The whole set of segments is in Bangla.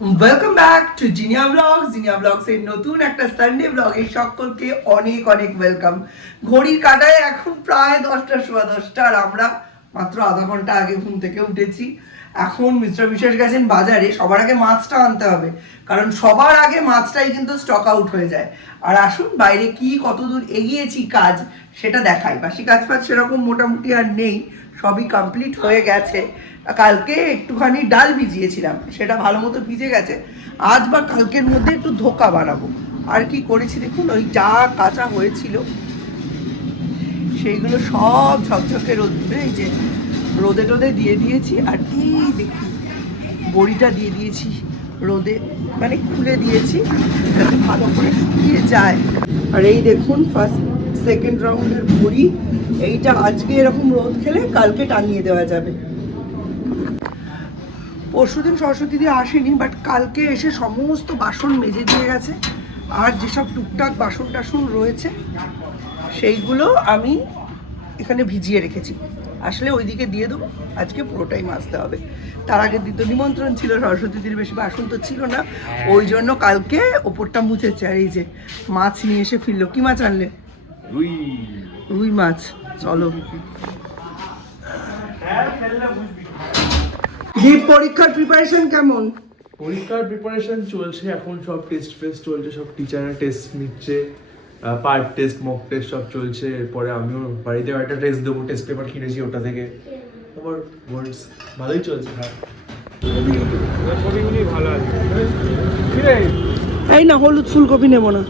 Welcome back to Zinia blogs. Zinia blogs এর নতুন একটা সানডে ব্লগে সকলকে অনেক অনেক ওয়েলকাম। ঘড়ির কাঁটায় এখন প্রায় 10টা সোয়া 10টা, আর আমরা মাত্র আধা ঘন্টা আগে ঘুম থেকে উঠেছি। এখন মিস্টার বিশেষ গেছেন বাজারে, সবার আগে মাছটা আনতে হবে, কারণ সবার আগে মাছটাই কিন্তু স্টক আউট হয়ে যায়। আর আসুন বাইরে কি কতদূর এগিয়েছি কাজ সেটা দেখাই। বাসি কাজ ফাজ সেরকম মোটামুটি আর নেই, সবই কমপ্লিট হয়ে গেছে। কালকে একটুখানি ডাল ভিজিয়েছিলাম, সেটা ভালো মতো ভিজে গেছে। আজ বা কালকের মধ্যে একটু ধোকা বানাবো। আর কি করেছি দেখুন, ওই যা কাঁচা হয়েছিল সেইগুলো সব ঝকঝকে রোদ্রে, এই যে রোদে টোদে দিয়ে দিয়েছি। আর এই দেখুন বড়িটা দিয়ে দিয়েছি রোদে, মানে খুলে দিয়েছি যাতে ভালো করে শুকিয়ে যায়। আর এই দেখুন ফার্স্ট সেকেন্ড রাউন্ডের বড়ি, এইটা আজকে এরকম রোদ খেলে কালকে টাঙিয়ে দেওয়া যাবে। পরশুদিন সরস্বতী দিয়ে আসেনি, বাট কালকে এসে সমস্ত বাসন মেজে দিয়ে গেছে। আর যেসব টুকটাক বাসন টাসন রয়েছে সেইগুলো আমি এখানে ভিজিয়ে রেখেছি, আসলে ওইদিকে দিয়ে দেবো। আজকে পুরোটাই মাজতে হবে। তার আগের দিন তো নিমন্ত্রণ ছিল, সরস্বতী দিন বেশি বাসন তো ছিল না, ওই জন্য কালকে ওপরটা মুছেছে। আর এই যে মাছ নিয়ে এসে ফিরলো। কি মাছ আনলে? রুই মাছ। চলো। দীপ পরীক্ষার প্রিপারেশন কেমন? পরীক্ষার প্রিপারেশন চলছে এখন, সব টেস্ট ফেস্ট চলছে, সব টিচাররা টেস্ট নিচ্ছে, পার্ট টেস্ট মক টেস্ট সব চলছে। এরপরে আমিও বাড়িতে একটা টেস্ট দেবো, টেস্ট পেপার কিনেছি ওটা থেকে। তারপর ওয়ার্ডস ভালোই চলছে। হ্যাঁ ভালো আছে। এই না, হলুদ ফুলকপি নেবো না।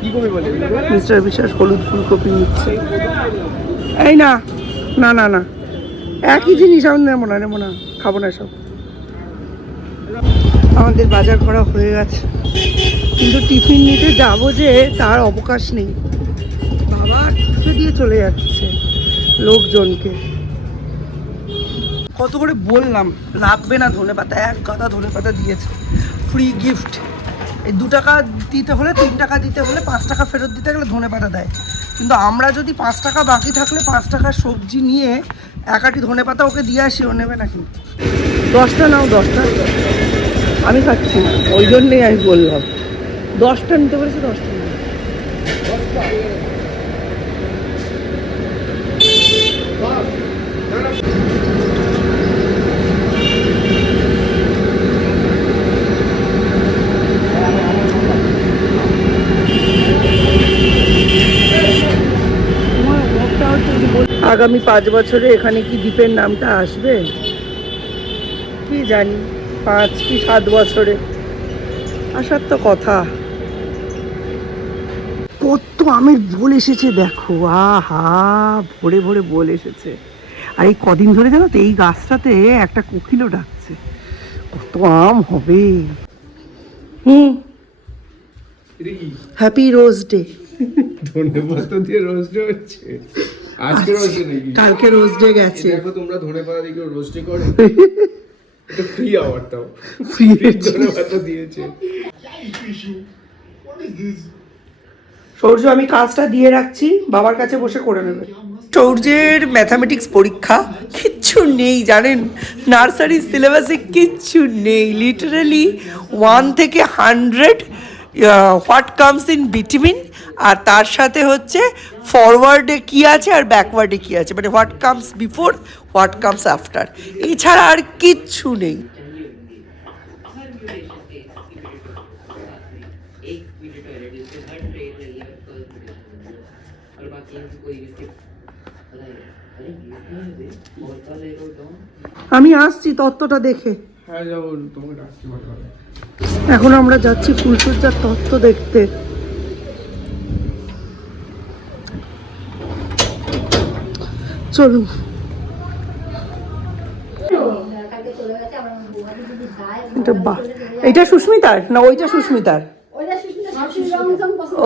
কি কবি বলে মিস্টার বিশ্বাস হলুদ ফুলকপি নিচ্ছে। এই না না না না, একই জিনিস আমি নেবো না, খাবো না সব। আমাদের বাজার করা হয়ে গেছে, কিন্তু টিফিন নিতে যাবো যে তার অবকাশ নেই। বাবা টিফিন দিয়ে চলে যাচ্ছে লোকজনকে। কত করে বললাম লাগবে না ধনেপাতা, এক গাদা ধনেপাতা দিয়েছে। Free gift. এই 2 টাকা দিতে হলে, 3 টাকা দিতে হলে, 5 টাকা ফেরত দিতে গেলে ধনেপাতা দেয়। কিন্তু আমরা যদি 5 টাকা বাকি থাকলে 5 টাকার সবজি নিয়ে এক আটি ধনেপাতা ওকে দিয়ে আসি, ও নেবে নাকি? 10টা নাও, 10টা। আমি খাচ্ছি না, ওই জন্যেই আমি বললাম 10টা নিতে পেরেছি, 10টা নিতে। আগামী 5 বছরে এখানে কি দ্বীপের নামটা আসবে কি জানি, 5 কি 7 বছরে আসার তো কথা। কত আমের বোল এসেছে দেখো, আহা ভরে ভরে বোল এসেছে। আর এই কদিন ধরে জানো তো এই গাছটাতে একটা কোকিলও ডাকছে। কত আম হবে। Happy rose day. ধনেপাতা দিয়ে রোস্ট হচ্ছে আজকে, রোস্ট নাকি কালকে রোজ ডে গেছে। দেখো তোমরা ধনেপাতা দিয়ে রোস্ট করে এটা ফ্রি আওয়ার, তাও ফ্রি ধনেপাতা দিয়েছে। সৌর্য আমি কাজটা দিয়ে রাখছি, বাবার কাছে বসে করে নেবে। সৌর্যের ম্যাথামেটিক্স পরীক্ষা, কিচ্ছু নেই জানেন, নার্সারি সিলেবাসে কিচ্ছু নেই। লিটারালি 1 থেকে 100 হোয়াট কামস ইন বিটুইন, আর তার সাথে হচ্ছে ফরওয়ার্ডে কি আছে আর ব্যাকওয়ার্ডে কি আছে, মানে what comes before, what comes after, এছাড়া আর কিচ্ছু নেই। আমি আসছি তত্ত্বটা দেখে। হ্যাঁ যাবো, তোমাকে ডাকছি। এখন আমরা যাচ্ছি ফুলসজ্জার তত্ত্ব দেখতে। চলুন। এটা সুস্মিতার না ওইটা সুস্মিতার?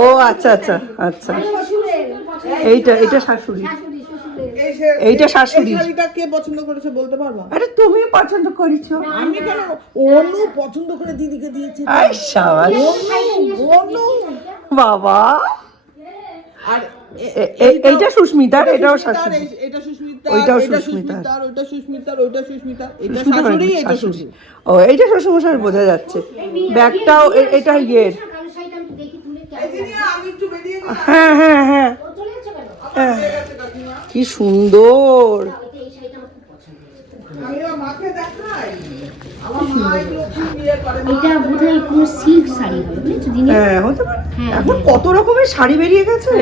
ও আচ্ছা আচ্ছা আচ্ছা, এটা শাশুড়ি, এইটা শাশুড়ি। কে পছন্দ করেছে বলতে পারবা? আরে তুমি পছন্দ করেছো। আমি কেন? অনু পছন্দ করে দিদিকে দিয়েছি। আই শাবাশ অনু বাবা, আর এইটা সুস্মিতার, এটাও শাশুড়ি। এটা সুস্মিতার, ওইটাও এটা সুস্মিতার। সুস্মিতার, ওইটা সুস্মিতার, ওইটা সুস্মিতার, এটা সুস্মিতা শাশুড়ি, মানে এটা শাশুড়ি। শ্বশুর। ও এইটা শ্বশুরমশাই বোঝা যাচ্ছে। ব্যাগটাও এটা ইয়ের। আমি একটু বেরিয়ে গেলাম। হ্যাঁ হ্যাঁ হ্যাঁ হ্যাঁ। কি সুন্দর। আমি আমার মাকে দেখাই, আমার মা এগুলো খুব বিয়ে করে। এটা বোধহয় কোনো সিল্ক শাড়ি হবে বুঝেছো দিনে। হ্যাঁ হতে পারে। হ্যাঁ, এখন কত রকমের শাড়ি বেরিয়ে গেছে,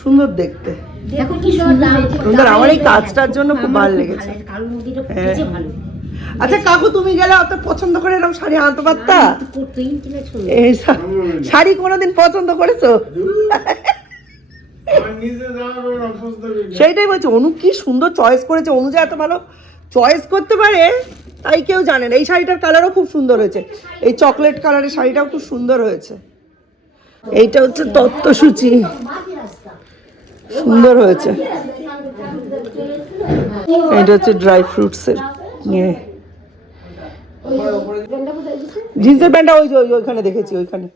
সুন্দর দেখতে। দেখো কি সুন্দর সুন্দর, আমার এই কাজটার জন্য খুব ভালো লেগেছে। কারোর মধ্যে এটা হ্যাঁ। ফুটেছে ভালো। আচ্ছা কাকু, তুমি গেলে অত পছন্দ করে এরকম শাড়ি আনতে পারতা? তো করতেই কিনা ছোট। এই শাড়ি কোনোদিন পছন্দ করেছো? সেইটাই বলছি, অনু কি সুন্দর চয়েস করেছে। অনু যে এত ভালো চয়েস করতে পারে তাই কেউ জানে না। এই শাড়িটার কালারও খুব সুন্দর হয়েছে, এই চকলেট কালারের শাড়িটাও খুব সুন্দর হয়েছে। এইটা হচ্ছে তত্ত্বসূচি, সুন্দর হয়েছে। এটা হচ্ছে ড্রাই ফ্রুটসের জিন্সের প্যান্টটা ওই যে ওইখানে দেখেছি, ওইখানে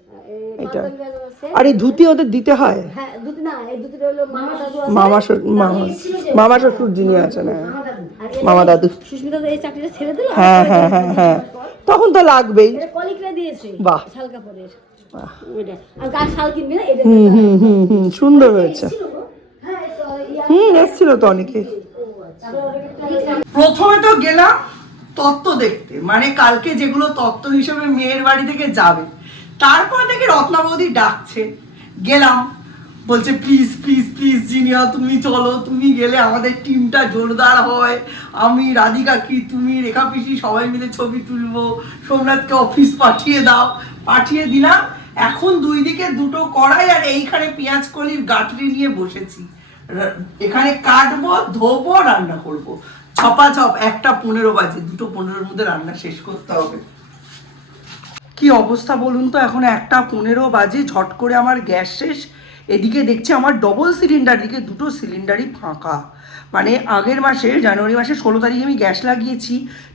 এটা। আর এই ধুতি ওদের দিতে হয়? মামা মামা শ্বশুর যিনি আছেন, মামা দাদু। সুস্মিতা এই চাকরিটা ছেড়ে দিল। হ্যাঁ হ্যাঁ হ্যাঁ হ্যাঁ, তখন তো লাগবেই। কলিকরা দিয়েছে। বাহ। শাল কাপড়ের। ওইটা। আর গায়ে শাল কিনবি না এটা। হুম হুম হুম হুম, সুন্দর হয়েছে। এসছিল তো অনেকে। প্রথমে তো গেলাম তত্ত্ব দেখতে, মানে কালকে যেগুলো তত্ত্ব হিসেবে মেয়ের বাড়ি থেকে যাবে। তারপর থেকে রত্না বৌদি ডাকছে, গেলাম, বলছে প্লিজ প্লিজ প্লিজ জিনিয়া তুমি চলো, তুমি গেলে আমাদের টিমটা জোরদার হয়। আমি রাধিকা কি তুমি রেখা পিসি সবাই মিলে ছবি তুলবো, সোমনাথকে অফিস পাঠিয়ে দাও। পাঠিয়ে দিলাম। এখন দুই দিকে দুটো কড়াই আর এইখানে পেঁয়াজ কলির গাঁটরি নিয়ে বসেছি। এখানে কাটবো, ধোবো, রান্না করব। ছপাছপ 1:15 বাজে, 2:15-র মধ্যে রান্না শেষ করতে হবে। কি অবস্থা বলুন তো, এখন 1:15 বাজে, ঝট করে আমার গ্যাস শেষ। এদিকে দেখছি আমার ডবল সিলিন্ডার, দিকে দুটো সিলিন্ডারই ফাঁকা। মানে আগের মাসে জানুয়ারি মাসে 16 তারিখে আমি গ্যাস লাগিয়েছি,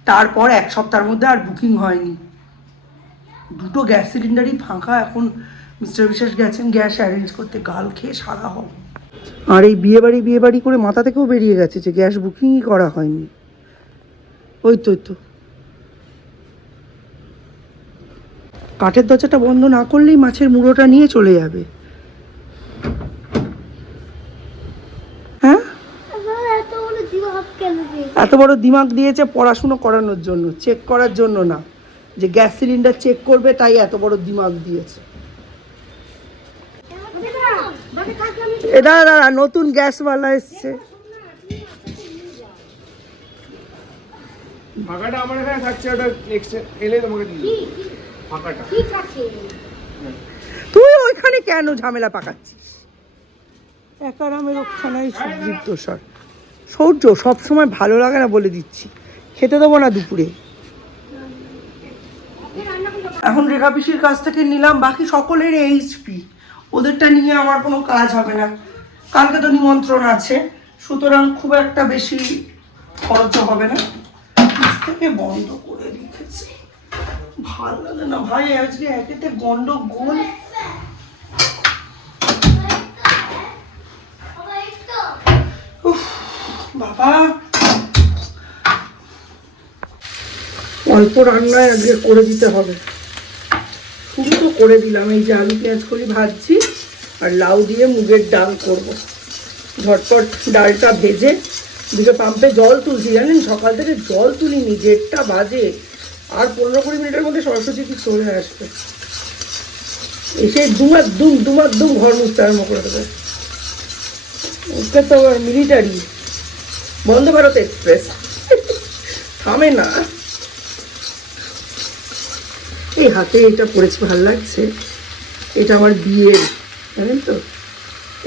তারপর এক সপ্তাহের মধ্যে আর বুকিং হয়নি। দুটো গ্যাস সিলিন্ডারই ফাঁকা। এখন মিস্টার বিশ্বাস গেছেন গ্যাস অ্যারেঞ্জ করতে, গাল খেয়ে সারা হব। আর এই বিয়ে বাড়ি করে মাথা থেকেও বেরিয়ে গেছে যে গ্যাস বুকিংই করা হয়নি। ওই তো কাঠের দরজাটা বন্ধ না করলেই মাছের মুড়োটা নিয়ে চলে যাবে। হ্যাঁ, এত বড় দিমাগ দিয়েছে পড়াশুনো করানোর জন্য, চেক করার জন্য না, যে গ্যাস সিলিন্ডার চেক করবে, তাই এত বড় দিমাগ দিয়েছে। এটা দাঁড়া, নতুন গ্যাসওয়ালা এসছে। ফাঁকাটা আমার এখানে থাকছে, ওটা নেক্সট এলে তোমাকে দিয়ে দেবো। ফাঁকাটা ঠিক আছে। তুই ওইখানে কেন ঝামেলা পাকাচ্ছিস? একারামের ওখানায় সুদৃপ্ত স্বর। সৌর্য সবসময় ভালো লাগে না বলে দিচ্ছি, খেতে দেবো না দুপুরে। এখন রেখা পিসির কাছ থেকে নিলাম, বাকি সকলের এইচপি, ওদেরটা নিয়ে আমার কোনো কাজ হবে না। কালকে তো নিমন্ত্রণ আছে, সুতরাং খুব একটা বেশি খরচ হবে না। আজ থেকে বন্ধ করে রেখেছি, ভালো লাগে না ভাই আজকে একেতে গন্ডগোল। উফ বাবা, অল্প রান্নায় আজকে করে দিতে হবে। শুরু তো করে দিলাম, এই যে আলু পেঁয়াজ কলি ভাজছি আর লাউ দিয়ে মুগের ডাল করব। ঝটপট ডালটা ভেজে দিকে পাম্পে জল তুলছি, জানেন সকাল থেকে জল তুলিনি, 1:30 বাজে। আর 15-20 মিনিটের মধ্যে সরস্বতী কি চলে আসবে, এসে দুমার ঘর মুছতে আরম্ভ করে দেবে। ওকে তো মিলিটারি, বন্দে ভারত এক্সপ্রেস, থামে না। এই হাতে এটা পরেছি, ভালো লাগছে। এটা আমার বিয়ের, জানেন তো,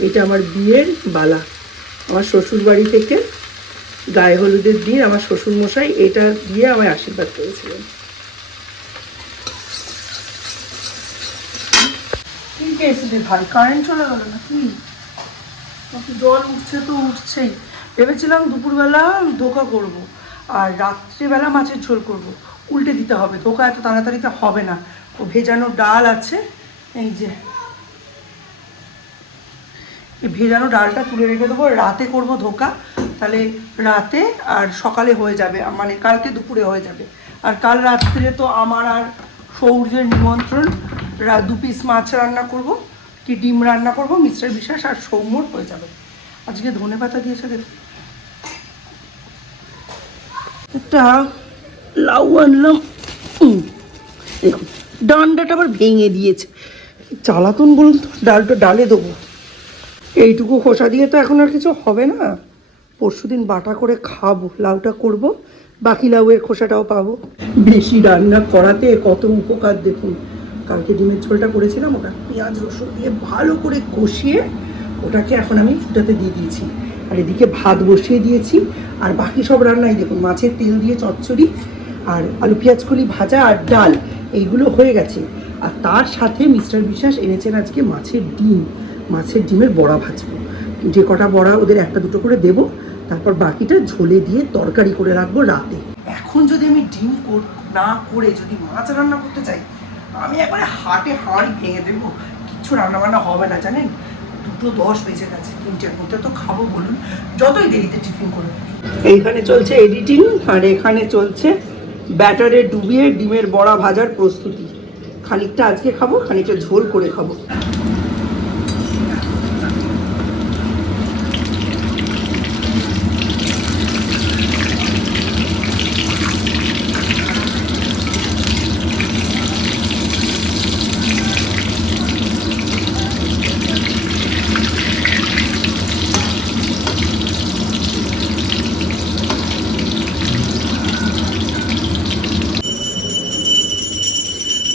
এটা আমার বিয়ের বালা। আমার শ্বশুর বাড়ি থেকে গায়ে হলুদের দিন আমার শ্বশুর মশাই এটা দিয়ে আমায় আশীর্বাদ করেছিলেন। কি কেসে ভাই, কারেন্ট চলে গেল নাকি? জল উঠছে তো উঠছেই। ভেবেছিলাম দুপুরবেলা ধোকা করব আর রাত্রিবেলা মাছের ঝোল করব, উল্টে দিতে হবে, ধোকা এত তাড়াতাড়িতে হবে না। ও ভেজানো ডাল আছে, এই যে এই ভেজানো ডালটা তুলে রেখে দেবো, রাতে করব ধোকা, তাহলে রাতে আর সকালে হয়ে যাবে, মানে কালকে দুপুরে হয়ে যাবে। আর কাল রাত্রে তো আমার আর সৌর্যের নিমন্ত্রণ, 2 পিস মাছ রান্না করব, কি ডিম রান্না করব, মিস্টার বিশ্বাস আর সৌম্যর হয়ে যাবে। আজকে ধনেপাতা দিয়েছে দেখুন, একটা লাউ আনলাম, দেখুন ডান্ডাটা আবার ভেঙে দিয়েছে, জ্বালাতন বলুন তো। ডালটা ডালে দেবো, এইটুকু খোসা দিয়ে তো এখন আর কিছু হবে না, পরশুদিন বাটা করে খাবো, লাউটা করব, বাকি লাউয়ের খোসাটাও পাবো। বেশি রান্না করাতে কত উপকার দেখুন। কালকে ডিমের ঝোলটা করেছিলাম, ওটা পেঁয়াজ রসুন দিয়ে ভালো করে কষিয়ে ওটাকে এখন আমি ফুটাতে দিয়ে দিয়েছি, আর এদিকে ভাত বসিয়ে দিয়েছি। আর বাকি সব রান্নাই দেখুন, মাছের তেল দিয়ে চচ্চড়ি আর আলু পেঁয়াজ কলি ভাজা আর ডাল, এইগুলো হয়ে গেছে। আর তার সাথে মিস্টার বিশ্বাস এনেছেন আজকে মাছের ডিম, মাছের ডিমের বড়া ভাজবো, যে কটা বড়া ওদের 1-2 করে দেবো, তারপর বাকিটা ঝোলে দিয়ে তরকারি করে রাখবো রাতে। এখন যদি আমি ডিম না করে যদি মাছ রান্না করতে চাই, আমি একবারে হাটে হাঁড়ি ভেঙে দেবো, কিচ্ছু রান্নাবান্না হবে না জানেন। 2:10 বেজে গেছে, 3টের মধ্যে তো খাবো বলুন, যতই দেরিতে টিফিন করে। এইখানে চলছে এডিটিং, আর এখানে চলছে ব্যাটারে ডুবিয়ে ডিমের বড়া ভাজার প্রস্তুতি। খানিকটা আজকে খাবো, খানিকটা ঝোল করে খাবো।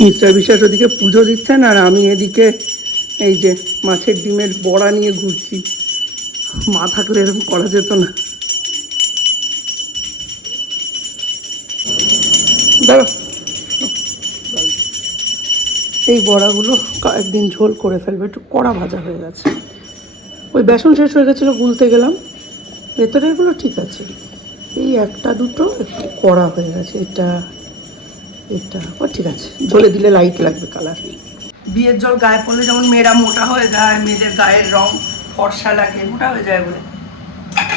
মিস্টার বিশ্বাস ওদিকে পুজো দিচ্ছেন, আর আমি এদিকে এই যে মাছের ডিমের বড়া নিয়ে ঘুরছি। মা থাকলে এরকম করা যেত না। দাঁড়ো, এই বড়াগুলো একদিন ঝোল করে ফেলবে, একটু কড়া ভাজা হয়ে গেছে। ওই বেসন শেষ হয়ে গেছিলো, গুলতে গেলাম, ভেতরেরগুলো ঠিক আছে, এই 1-2 একটু কড়া হয়ে গেছে। এটা ও ঠিক আছে, ঝোলে দিলে লাইট লাগবে কালার। বিয়ের জল গায়ে পড়লে যেমন মেয়েরা মোটা হয়ে যায়, মেয়েদের গায়ের রং ফর্সা লাগে, মোটা হয়ে যায় বলে,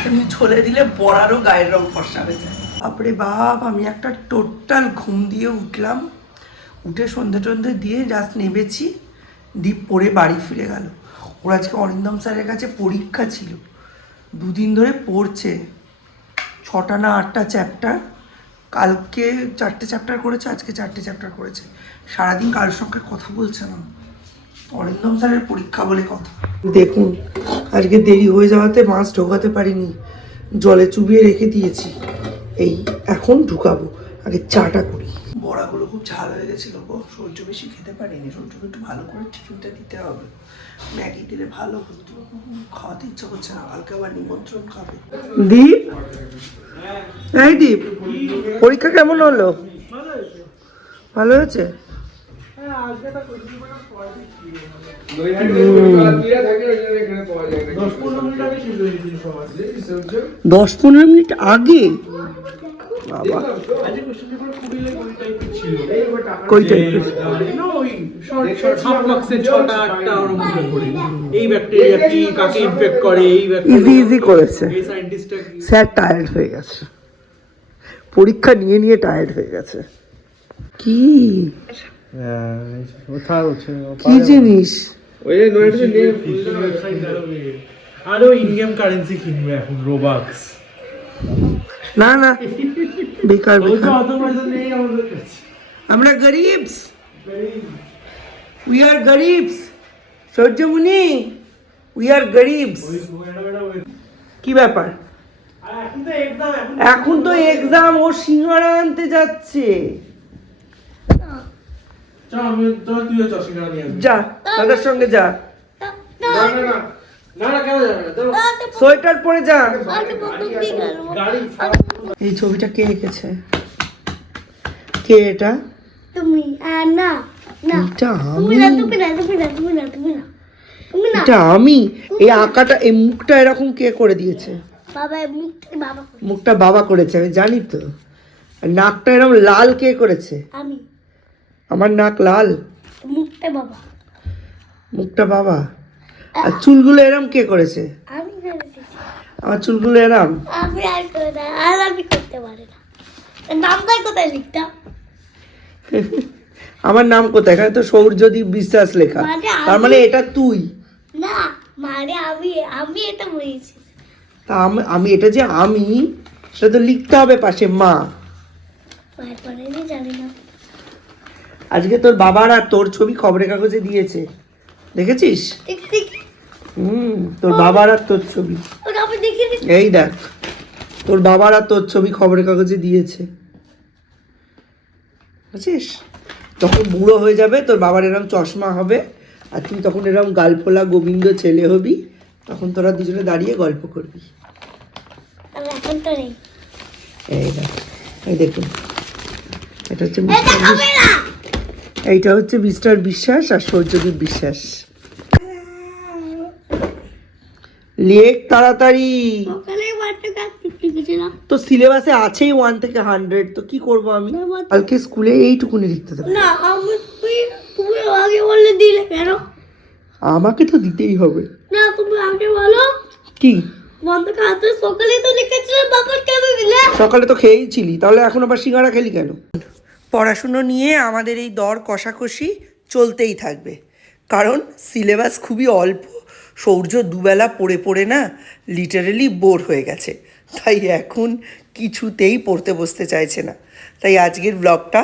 তেমনি ঝোলে দিলে বড়ারও গায়ের রং ফর্সা হয়ে যায়। বাপরে বাপ, আমি একটা টোটাল ঘুম দিয়ে উঠলাম, উঠে সন্ধে টন্ধে দিয়ে জাস্ট নেমেছি, দীপ পড়ে বাড়ি ফিরে গেল। ওর আজকে অরিন্দম স্যারের কাছে পরীক্ষা ছিল, 2 দিন ধরে পড়ছে, 6টা না 8টা চ্যাপ্টার। কালকে 4টে চ্যাপ্টার করেছে, আজকে 4টে চ্যাপ্টার করেছে। সারাদিন কারোর সঙ্গে কথা বলছে না, অরিন্দম স্যারের পরীক্ষা বলে কথা। দেখুন আজকে দেরি হয়ে যাওয়াতে মাছ ঢোকাতে পারিনি, জলে চুবিয়ে রেখে দিয়েছি, এই এখন ঢুকাবো। আগে চাটা করি। বড়াগুলো খুব ঝাল হয়ে গেছিলো গো, সূর্য বেশি খেতে পারিনি, সূর্যকে একটু ভালো করে টিফিনটা দিতে হবে, ম্যাগি দিলে ভালো হতো, খাওয়াতে ইচ্ছা করছে না, কালকে আবার নিমন্ত্রণ খাবে। দীপ, এই দীপ, পরীক্ষা কেমন হলো? ভালো হয়েছে? 10-15 মিনিট আগে? বাবা, কই টাইপের? ইজি করেছে স্যার, টায়ার্ড হয়ে গেছে, পরীক্ষা নিয়ে নিয়ে টায়ার্ড হয়ে গেছে। কি কি জিনিস? আরো ইনগেম কারেন্সি কিনবে এখন, রোবাক্স। না না, বেকার বেকার, আমরা গরিবস, উই আর গরিবস, সূর্যমুনি, উই আর গরিবস। কি ব্যাপার? এখন তো এক্সাম, ও সিঙ্গারা আনতে যাচ্ছে। যা, দাদার সঙ্গে যা, সোয়েটার পরে যা। এই ছবিটা কে এঁকেছে? কে এটা? তুমি। না না, এটা তুমি আমি। না, তুমি না, তুমি না, তুমি না, তুমি না, তুমি না। এটা আমি। এই আঁকাটা, এই মুখটা এরকম কে করে দিয়েছে? বাবা, মুখটা বাবা করে। মুখটা বাবা করেছে, আমি জানি তো। আর নাকটা এরকম লাল কে করেছে? আমি। আমার নাক লাল, মুখটা বাবা। মুখটা বাবা। আর চুলগুলো এরম কে করেছে? আমি করেছি। আমার চুলগুলো এরম? আমি আর করে না, আর আমি করতে পারি না। নামটাই কোথায় লিখতাম? আমার নাম কোথায়? এখানে তো সৌর্যদীপ বিশ্বাস লেখা। মানে তার মানে এটা তুই? না, মানে আমি এটা বলেছি। তা আমি এটা যে আমি, সেটা তো লিখতে হবে পাশে মা। তারপরে আমি জানি না। আজকে তোর বাবার আর তোর ছবি খবরের কাগজে দিয়েছে, দেখেছিস? দেখি তোর বাবার আর তোর ছবি, ওটা আমি দেখিনি। এই দেখ, তোর বাবার আর তোর ছবি খবরের কাগজে দিয়েছে, বুঝছিস? যখন বুড়ো হয়ে যাবে তোর বাবার এরকম চশমা হবে, আর তুই তখন এরকম গালফোলা গোবিন্দ ছেলে হবি, তখন তোরা দুজনে দাঁড়িয়ে গল্প করবি। আমি এখন তো নেই। এই দেখ, এই দেখুন, এটা হচ্ছে এটা হবে না। এইটা হচ্ছে মিস্টার বিশ্বাস আর সূর্যদীপ বিশ্বাস। লেখ তাড়াতাড়ি। ওখানে ওয়াটার কাপ লিখেছিলাম। তো সিলেবাসে আছেই 1 থেকে 100, তো কি করব আমি? কালকে স্কুলে এইটুকুনি লিখতে দেবো। না, আমি তুমি আগে বললে দিলে কেন? আমাকে তো দিতেই হবে। না, তুমি আগে বলো। কি? বন্ধ খাতে সকালে তো লিখেছিলাম, বাবা কেন দিলে? সকালে তো খেয়েইছিলি, তাহলে এখন আবার সিঙ্গারা খেলি কেন? পড়াশুনো নিয়ে আমাদের এই দর কষাকষি চলতেই থাকবে, কারণ সিলেবাস খুবই অল্প। সৌর্য দুবেলা পড়ে পড়ে না লিটারেলি বোর হয়ে গেছে, তাই এখন কিছুতেই পড়তে বসতে চাইছে না। তাই আজকের ব্লগটা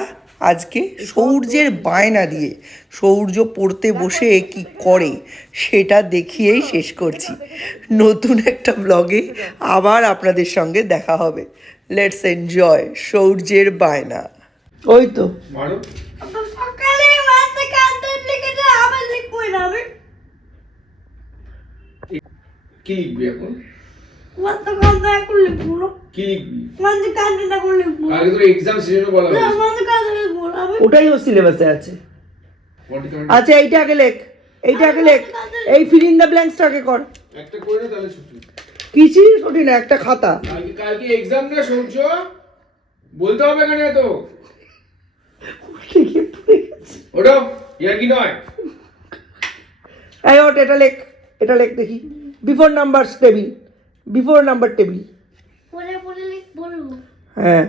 আজকে সৌর্যের বায়না দিয়ে সৌর্য পড়তে বসে কি করে সেটা দেখিয়েই শেষ করছি। নতুন একটা ব্লগে আবার আপনাদের সঙ্গে দেখা হবে। লেটস এনজয় সৌর্যের বায়না। ওই তো মারো। সকালে ওয়াটার কাপে লিখেছে, আবার লিখবো না আমি। কি লিখবি এখন? ওয়াটার কাপে এখন লিখবো না। কি লিখবি? ওয়াটার কাপে এখন লিখবো না। আগে তো এক্সাম সিজনে বলা না, হয়েছে। ওয়াটার কাপে লিখবো না আমি। ওটাই ওর সিলেবাসে আছে। 40 আচ্ছা এইটা আগে লেখ, এইটা আগে লেখ, এই ফিল ইন দ্য ব্ল্যাঙ্কসটা আগে কর। একটা করে না তাহলে ছুটি। কিছুই ছুটি না, একটা খাতা। কালকে এক্সাম না সূর্য, বলতে হবে কেন এত? ওটা ইয়ার কি নয়। এই ওট, এটা লেখ, এটা লেখ দেখি। Before numbers table, before number table. পরে লিখ বলবো। হ্যাঁ